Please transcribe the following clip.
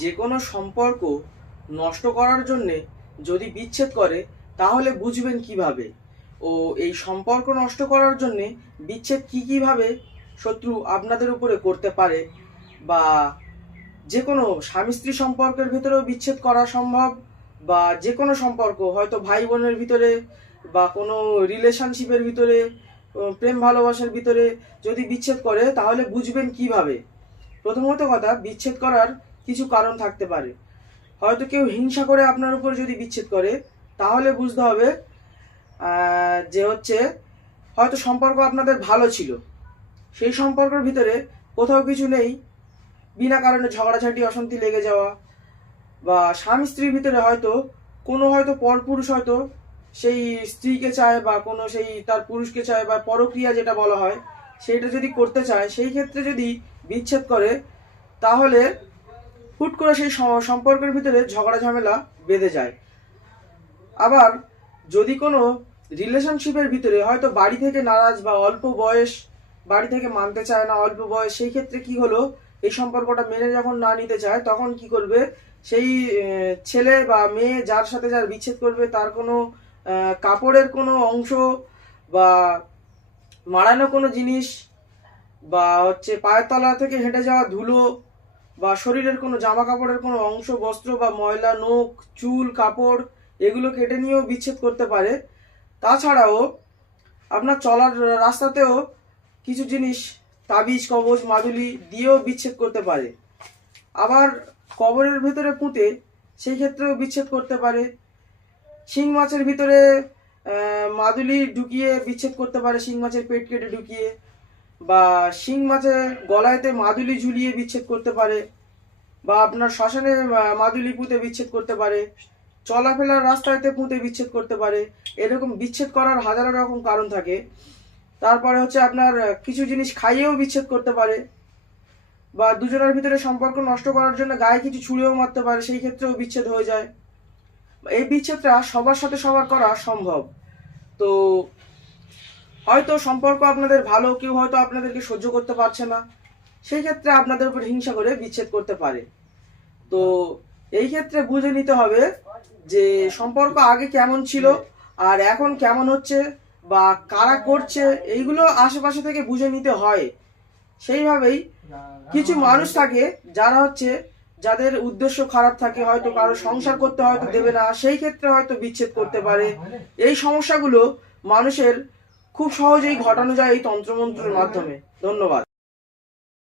যে কোনো সম্পর্ক নষ্ট করার জন্যে যদি বিচ্ছেদ করে, তাহলে বুঝবেন কীভাবে? ও এই সম্পর্ক নষ্ট করার জন্যে বিচ্ছেদ কী কীভাবে শত্রু আপনাদের উপরে করতে পারে বা যে কোনো স্বামী স্ত্রী সম্পর্কের ভিতরেও বিচ্ছেদ করা সম্ভব বা যে কোনো সম্পর্ক, হয়তো ভাই বোনের ভিতরে বা কোনো রিলেশনশিপের ভিতরে প্রেম ভালোবাসার ভিতরে যদি বিচ্ছেদ করে, তাহলে বুঝবেন কীভাবে? প্রথমত কথা, বিচ্ছেদ করার কিছু কারণ থাকতে পারে। হয়তো কেউ হিংসা করে আপনার উপর যদি বিচ্ছেদ করে, তাহলে বুঝতে হবে যে হচ্ছে, হয়তো সম্পর্ক আপনাদের ভালো ছিল। সেই সম্পর্কের ভিতরে কোথাও কিছু নেই। বিনা কারণে ঝগড়াঝাটি, অশান্তি লেগে যাওয়া বা স্বামী স্ত্রীর ভিতরে হয়তো, কোনো হয়তো পরপুরুষ হয়তো সেই স্ত্রীকে চায় বা কোনো সেই তার পুরুষকে চায় বা পরক্রিয়া যেটা বলা হয়, সেটা যদি করতে চায়, সেই ক্ষেত্রে যদি বিচ্ছেদ করে, তাহলে হুট করে সেই সম্পর্কের ভিতরে ঝগড়া ঝামেলা বেঁধে যায়। আবার যদি কোনো রিলেশনশিপের ভিতরে হয়তো বাড়ি থেকে নারাজ বা অল্প বয়স বাড়ি থেকে মানতে চায় না, অল্প বয়স, সেই ক্ষেত্রে কি হলো? এই সম্পর্কটা মেনে যখন না নিতে চায়, তখন কি করবে? সেই ছেলে বা মেয়ে যার সাথে যার বিচ্ছেদ করবে, তার কোনো কাপড়ের কোনো অংশ বা মারানো কোনো জিনিস বা হচ্ছে পায়ের তলা থেকে হেঁটে যাওয়া ধুলো বা শরীরের কোনো জামা কাপড়ের কোনো অংশ, বস্ত্র বা ময়লা, নখ, চুল, কাপড় এগুলো কেটে নিয়েও বিচ্ছেদ করতে পারে। তাছাড়াও আপনার চলার রাস্তাতেও কিছু জিনিস, তাবিজ, কবজ, মাদুলি দিয়েও বিচ্ছেদ করতে পারে। আবার কবরের ভিতরে পুঁতে সেই ক্ষেত্রেও বিচ্ছেদ করতে পারে। শিং মাছের ভিতরে মাদুলি ঢুকিয়ে বিচ্ছেদ করতে পারে, শিং মাছের পেট কেটে ঢুকিয়ে। বা শিং মাছের গলায়তে মাদুলি ঝুলিয়ে বিচ্ছেদ করতে পারে, বা আপনার শ্মশানে মাদুলি পুঁতে বিচ্ছেদ করতে পারে, চলাফেরার রাস্তাতে পুঁতে বিচ্ছেদ করতে পারে, এরকম বিচ্ছেদ করার হাজারো রকম কারণ থাকে। তারপরে হচ্ছে আপনার কিছু জিনিস খাইয়েও বিচ্ছেদ করতে পারে, বা দুজনের ভিতরে সম্পর্ক নষ্ট করার জন্য গায়ে কিছু ছুঁড়েও মারতে পারে, সেই ক্ষেত্রেও বিচ্ছেদ হয়ে যায়। এই বিচ্ছেদটা সবার সাথে সবার করা সম্ভব। তো হয়তো সম্পর্ক আপনাদের ভালো, কেউ হয়তো আপনাদেরকে সহ্য করতে পারছে না। সেই ক্ষেত্রে আপনাদের উপর হিংসা করে বিচ্ছেদ করতে পারে। তো এই ক্ষেত্রে বুঝে নিতে হবে যে সম্পর্ক আগে কেমন ছিল আর এখন কেমন হচ্ছে বা কারা করছে, এইগুলো আশেপাশে থেকে বুঝে নিতে হয়। সেইভাবেই কিছু মানুষ থাকে যারা হচ্ছে যাদের উদ্দেশ্য খারাপ থাকে, হয়তো কারও সংসার করতে হয়তো দেবে না, সেই ক্ষেত্রে হয়তো বিচ্ছেদ করতে পারে। এই সমস্যাগুলো মানুষের খুব সহজেই ঘটানো যায় এই তন্ত্রমন্ত্রের মাধ্যমে। ধন্যবাদ।